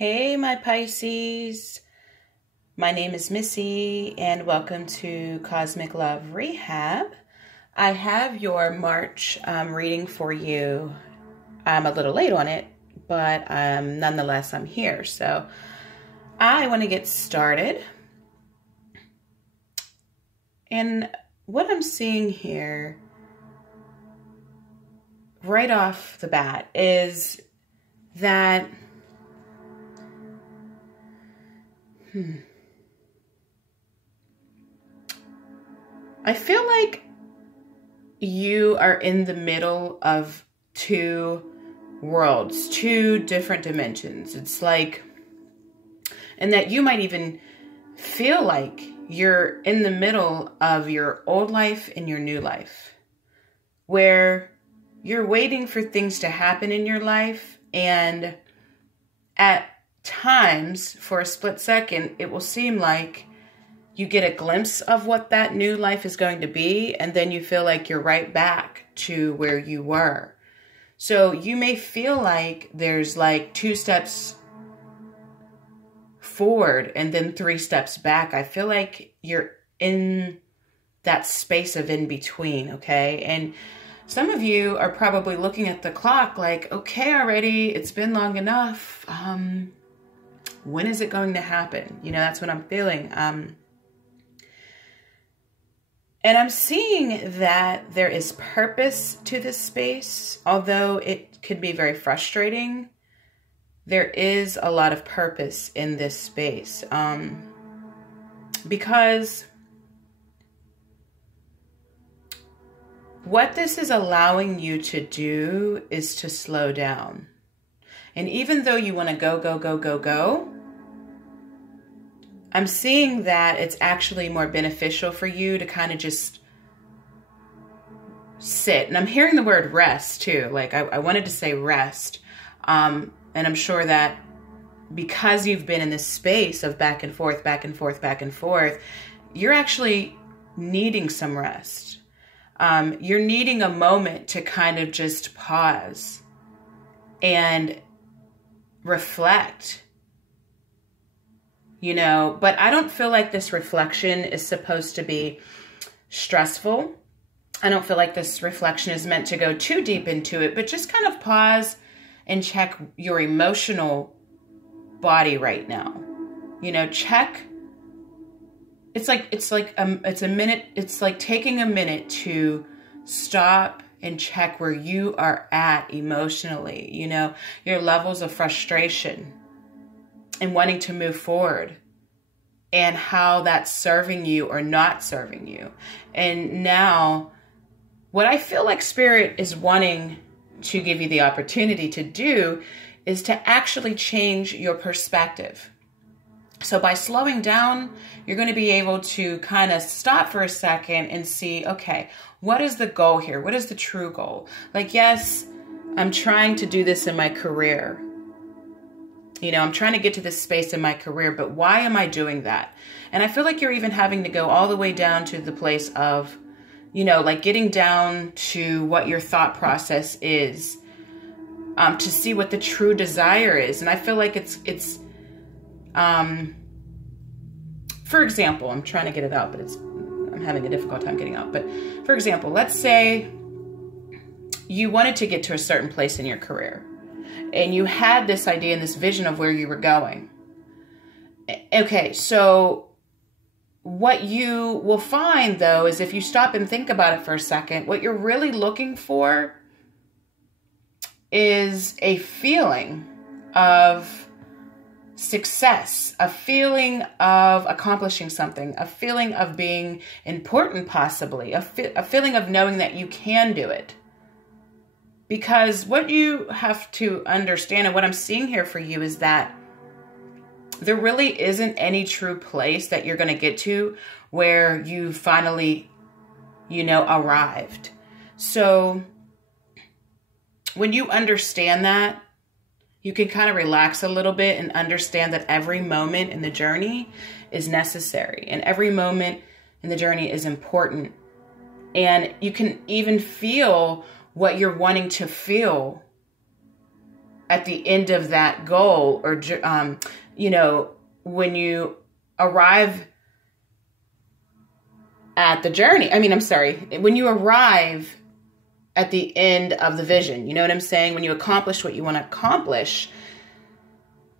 Hey, my Pisces. My name is Missy, and welcome to Cosmic Love Rehab. I have your March reading for you. I'm a little late on it, but nonetheless, I'm here. So I want to get started. And what I'm seeing here right off the bat is that I feel like you are in the middle of two worlds, two different dimensions. It's like, and that you might even feel like you're in the middle of your old life and your new life, where you're waiting for things to happen in your life, and at times, for a split second, it will seem like you get a glimpse of what that new life is going to be, and then you feel like you're right back to where you were. So you may feel like there's like 2 steps forward and then 3 steps back. I feel like you're in that space of in between, okay? And some of you are probably looking at the clock like, okay, already, it's been long enough. When is it going to happen? You know, that's what I'm feeling. And I'm seeing that there is purpose to this space, although it could be very frustrating. There is a lot of purpose in this space, because what this is allowing you to do is to slow down. And even though you want to go, go, go, go, go, I'm seeing that it's actually more beneficial for you to kind of just sit. And I'm hearing the word rest too. Like I wanted to say rest. And I'm sure that because you've been in this space of back and forth, back and forth, back and forth, you're actually needing some rest. You're needing a moment to kind of just pause and reflect, you know, but I don't feel like this reflection is supposed to be stressful. I don't feel like this reflection is meant to go too deep into it, but just kind of pause and check your emotional body right now. You know, check. It's like taking a minute to stop and check where you are at emotionally, you know, your levels of frustration and wanting to move forward, and how that's serving you or not serving you. And now what I feel like Spirit is wanting to give you the opportunity to do is to actually change your perspective. So by slowing down, you're going to be able to kind of stop for a second and see, okay, what is the goal here? What is the true goal? Like, yes, I'm trying to do this in my career. You know, I'm trying to get to this space in my career, but why am I doing that? And I feel like you're even having to go all the way down to the place of, you know, like getting down to what your thought process is, to see what the true desire is. And I feel like it's for example, I'm trying to get it out, but I'm having a difficult time getting out. But for example, let's say you wanted to get to a certain place in your career and you had this idea and this vision of where you were going. Okay, so what you will find though is if you stop and think about it for a second, what you're really looking for is a feeling of success, a feeling of accomplishing something, a feeling of being important possibly, a feeling of knowing that you can do it. Because what you have to understand, and what I'm seeing here for you, is that there really isn't any true place that you're going to get to where you finally, you know, arrived. So when you understand that, you can kind of relax a little bit and understand that every moment in the journey is necessary and every moment in the journey is important. And you can even feel what you're wanting to feel at the end of that goal, or, you know, when you arrive at the journey, when you arrive at the end of the vision, you know what I'm saying? When you accomplish what you want to accomplish,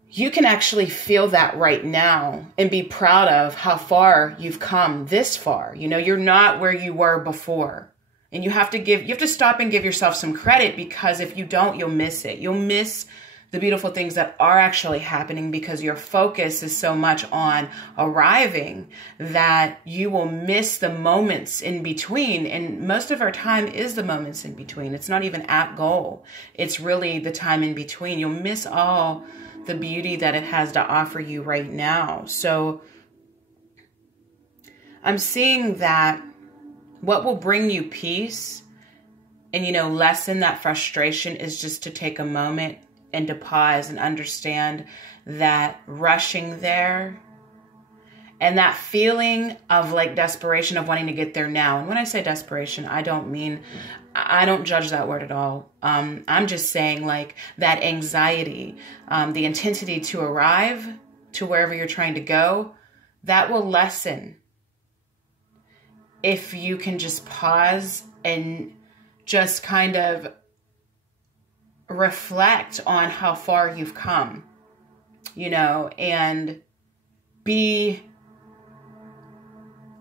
you can actually feel that right now and be proud of how far you've come this far. You know, you're not where you were before. And you have to stop and give yourself some credit, because if you don't, you'll miss it. You'll miss the beautiful things that are actually happening because your focus is so much on arriving that you will miss the moments in between. And most of our time is the moments in between. It's not even at goal. It's really the time in between. You'll miss all the beauty that it has to offer you right now. So I'm seeing that what will bring you peace and, you know, lessen that frustration is just to take a moment and to pause and understand that rushing there and that feeling of like desperation of wanting to get there now. And when I say desperation, I don't judge that word at all. I'm just saying like that anxiety, the intensity to arrive to wherever you're trying to go, that will lessen if you can just pause and just kind of reflect on how far you've come, you know, and be,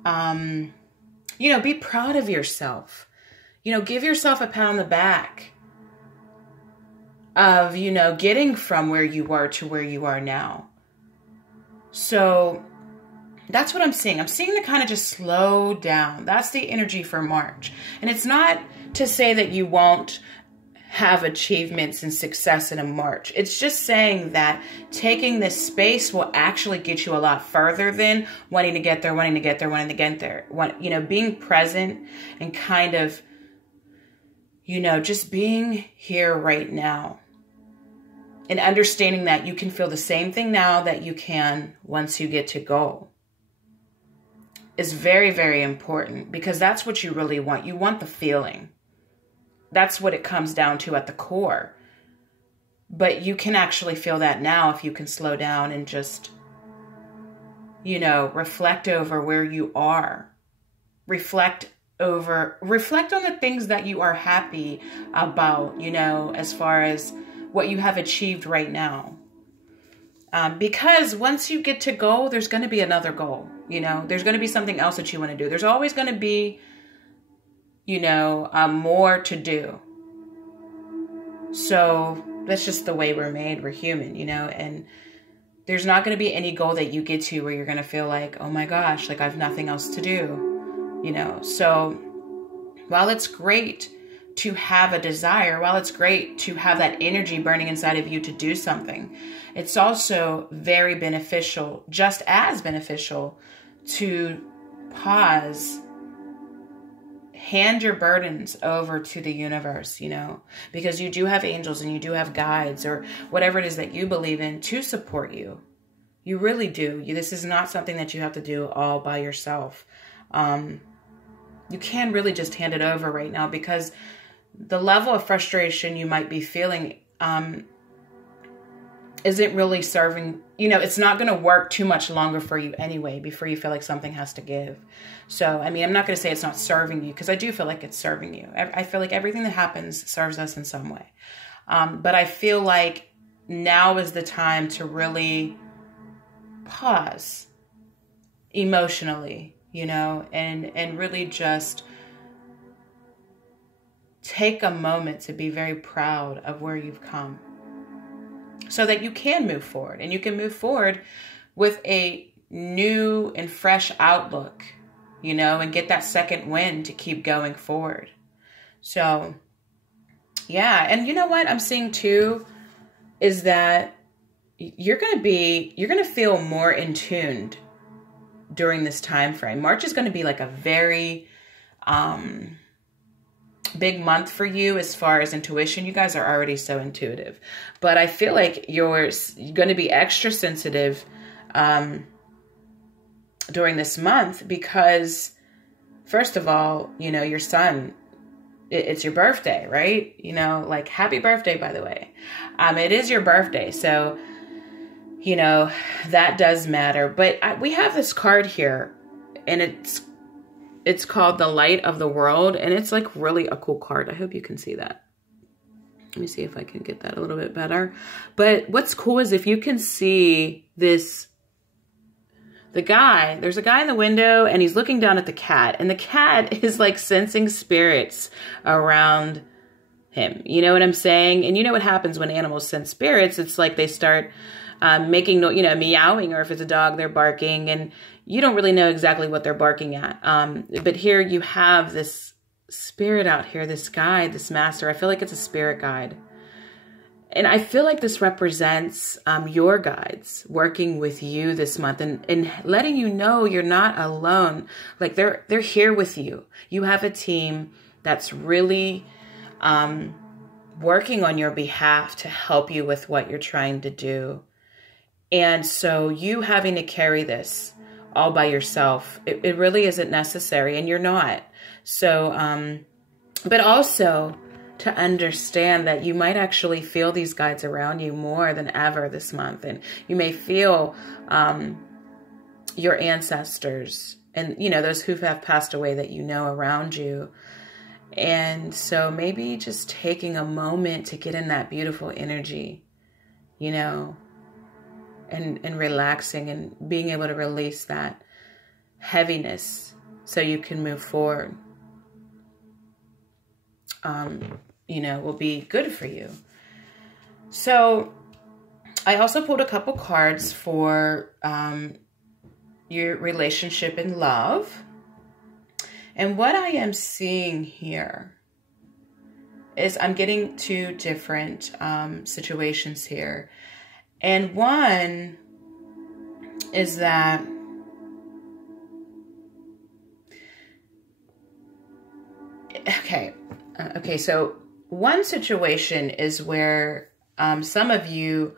you know, be proud of yourself. You know, give yourself a pat on the back of, you know, getting from where you were to where you are now. So that's what I'm seeing. I'm seeing to kind of just slow down. That's the energy for March. And it's not to say that you won't have achievements and success in a March. It's just saying that taking this space will actually get you a lot further than wanting to get there. You know, being present and kind of, you know, just being here right now and understanding that you can feel the same thing now that you can once you get to goal is very, very important, because that's what you really want. You want the feeling. That's what it comes down to at the core. But you can actually feel that now if you can slow down and just, you know, reflect over where you are. Reflect on the things that you are happy about, you know, as far as what you have achieved right now. Because once you get to goal, there's going to be another goal, you know, there's going to be something else that you want to do. There's always going to be, you know, more to do. So that's just the way we're made. We're human, you know, and there's not going to be any goal that you get to where you're going to feel like, oh my gosh, like I have nothing else to do, you know. So while it's great to have a desire, while it's great to have that energy burning inside of you to do something, it's also very beneficial, just as beneficial, to pause, hand your burdens over to the universe, you know, because you do have angels and you do have guides or whatever it is that you believe in to support you. You really do. This is not something that you have to do all by yourself. You can really just hand it over right now, because the level of frustration you might be feeling isn't really serving, you know, it's not going to work too much longer for you anyway before you feel like something has to give. So, I mean, I'm not going to say it's not serving you, because I do feel like it's serving you. I feel like everything that happens serves us in some way. But I feel like now is the time to really pause emotionally, you know, and really just take a moment to be very proud of where you've come, so that you can move forward, and you can move forward with a new and fresh outlook, you know, and get that second wind to keep going forward. So, yeah. And you know what I'm seeing too is that you're going to feel more in tuned during this time frame. March is going to be like a very big month for you as far as intuition. You guys are already so intuitive, but I feel like you're going to be extra sensitive during this month, because first of all, you know, your sun it's your birthday, right? You know, like happy birthday, by the way. It is your birthday. So, you know, that does matter. But we have this card here, and it's called the Light of the World. And it's like really a cool card. I hope you can see that. Let me see if I can get that a little bit better. But what's cool is if you can see this, there's a guy in the window and he's looking down at the cat, and the cat is like sensing spirits around him. You know what I'm saying? And you know what happens when animals sense spirits? It's like they start making, you know, meowing, or if it's a dog, they're barking, and you don't really know exactly what they're barking at. But here you have this spirit out here, this guide, this master. I feel like it's a spirit guide. And I feel like this represents your guides working with you this month, and letting you know you're not alone. Like they're here with you. You have a team that's really working on your behalf to help you with what you're trying to do. And so you having to carry this all by yourself, it really isn't necessary, and you're not. So, but also to understand that you might actually feel these guides around you more than ever this month. And you may feel your ancestors and, you know, those who have passed away that you know around you. And so maybe just taking a moment to get in that beautiful energy, you know, and relaxing and being able to release that heaviness so you can move forward. You know, will be good for you. So I also pulled a couple cards for your relationship in love. And what I am seeing here is I'm getting two different situations here. And one is that okay, so one situation is where some of you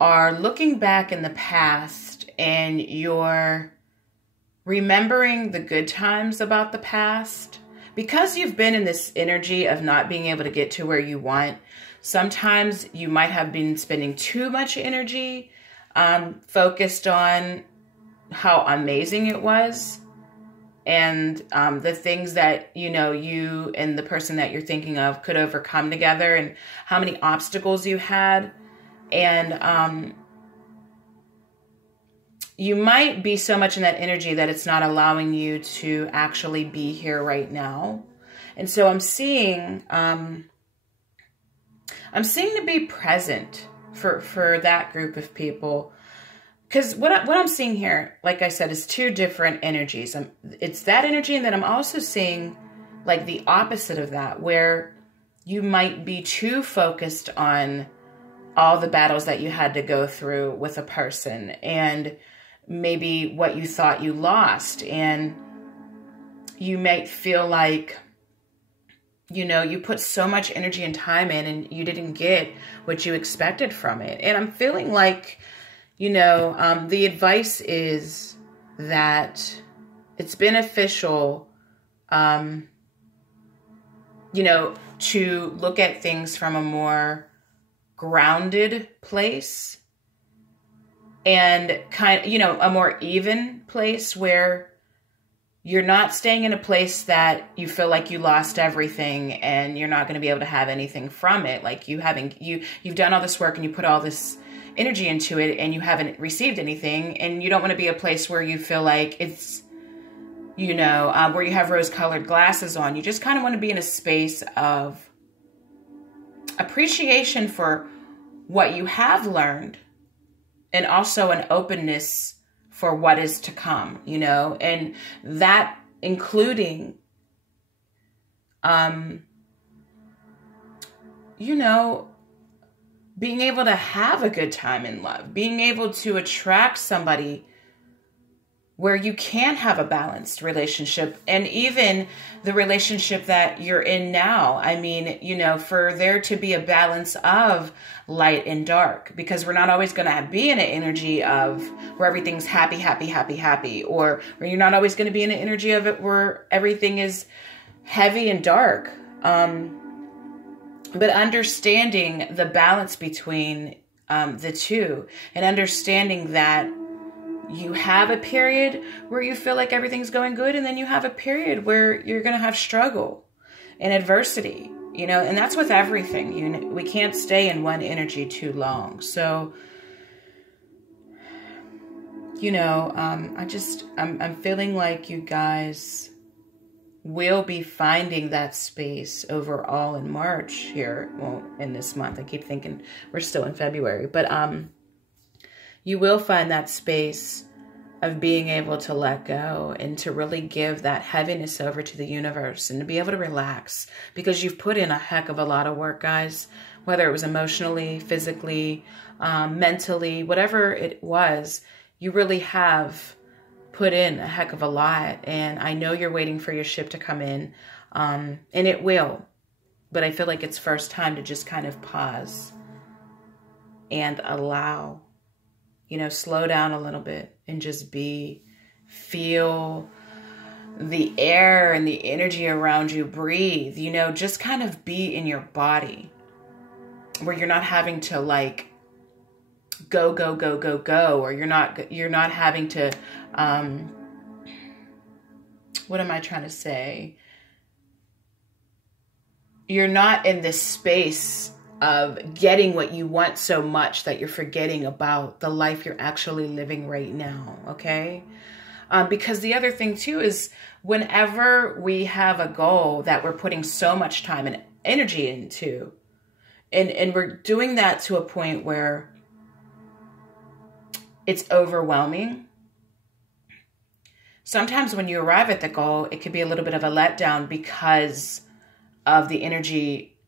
are looking back in the past and you're remembering the good times about the past. Because you've been in this energy of not being able to get to where you want, sometimes you might have been spending too much energy focused on how amazing it was. And the things that, you know, you and the person that you're thinking of could overcome together, and how many obstacles you had. And you might be so much in that energy that it's not allowing you to actually be here right now. And so I'm seeing to be present for that group of people. Because what I'm seeing here, like I said, is two different energies. It's that energy, and then I'm also seeing like the opposite of that, where you might be too focused on all the battles that you had to go through with a person, and maybe what you thought you lost. And you might feel like, you know, you put so much energy and time in, and you didn't get what you expected from it. And I'm feeling like, you know, the advice is that it's beneficial, you know, to look at things from a more grounded place, and kind of, you know, a more even place where you're not staying in a place that you feel like you lost everything and you're not going to be able to have anything from it. Like you've done all this work and you put all this energy into it and you haven't received anything, and you don't want to be a place where you feel like it's, you know, where you have rose-colored glasses on. You just kind of want to be in a space of appreciation for what you have learned, and also an openness for what is to come, you know, and that including, you know, being able to have a good time in love, being able to attract somebody where you can have a balanced relationship, and even the relationship that you're in now. I mean, you know, for there to be a balance of light and dark, because we're not always going to be in an energy of where everything's happy, happy, happy, happy, or where you're not always going to be in an energy of it where everything is heavy and dark. But understanding the balance between the two, and understanding that you have a period where you feel like everything's going good, and then you have a period where you're going to have struggle and adversity, you know, and that's with everything. We can't stay in one energy too long. So, you know, I'm feeling like you guys will be finding that space overall in March here. Well, in this month, I keep thinking we're still in February, but you will find that space of being able to let go and to really give that heaviness over to the universe and to be able to relax, because you've put in a heck of a lot of work, guys, whether it was emotionally, physically, mentally, whatever it was, you really have put in a heck of a lot. And I know you're waiting for your ship to come in, and it will, but I feel like it's first time to just kind of pause and allow, you know, slow down a little bit and just feel the air and the energy around you, breathe, you know, just kind of be in your body where you're not having to like go, or you're not having to, what am I trying to say? You're not in this space of getting what you want so much that you're forgetting about the life you're actually living right now, okay? Because the other thing too is whenever we have a goal that we're putting so much time and energy into, and we're doing that to a point where it's overwhelming. Sometimes when you arrive at the goal, it could be a little bit of a letdown because of the energy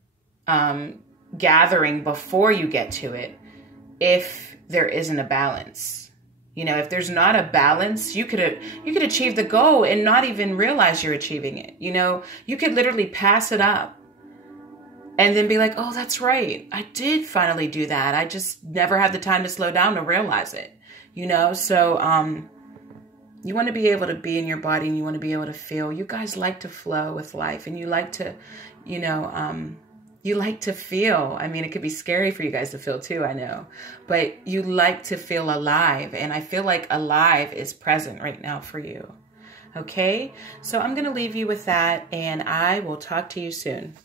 gathering before you get to it. If there isn't a balance, you know, if there's not a balance, you could achieve the goal and not even realize you're achieving it. You know, you could literally pass it up and then be like, oh, that's right, I did finally do that. I just never had the time to slow down to realize it. You know, so you want to be able to be in your body, and you want to be able to feel. You guys like to flow with life, and you like to, you know, you like to feel. I mean, it could be scary for you guys to feel too, I know. But you like to feel alive, and I feel like alive is present right now for you. Okay? So I'm going to leave you with that, and I will talk to you soon.